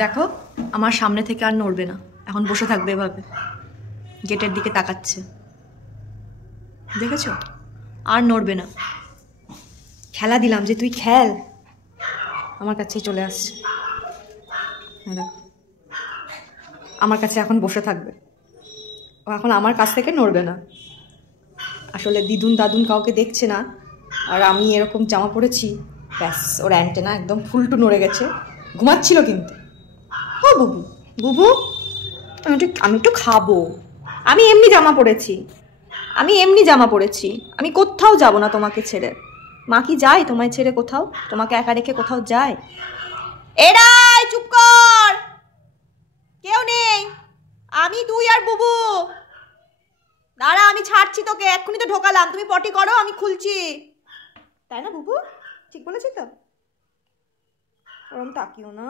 দেখো আমার সামনে থেকে আর নড়বে না, এখন বসে থাকবে এভাবে, গেটের দিকে তাকাচ্ছে, দেখেছো? আর নড়বে না। খেলা দিলাম যে তুই খেল, আমার কাছেই চলে আসছে। দেখো আমার কাছে এখন বসে থাকবে, ও এখন আমার কাছ থেকে নড়বে না। আসলে দিদুন দাদুন কাউকে দেখছে না, আর আমি এরকম জামা পরেছি, ব্যাস ওর অ্যান্টেনা একদম ফুলটু নড়ে গেছে। ঘুমাচ্ছিল কিন্তু। ও বুবু, বুবু আমি একটু খাবো। আমি এমনি জামা পরেছি, আমি কোথাও যাব না তোমাকে ছেড়ে। মা কি যায় তোমায় ছেড়ে কোথাও? তোমাকে একা রেখে কোথাও যায়? এরাই চুপ কর, কেউ নেই, আমি তুই আর বুবু। দাঁড়া আমি ছাড়ছি তোকে, এক্ষুনি তো ঢোকালাম, তুমি পটি করো আমি খুলছি। তাই না বুবু? ঠিক বলেছি তো? ওরম তাকিও না।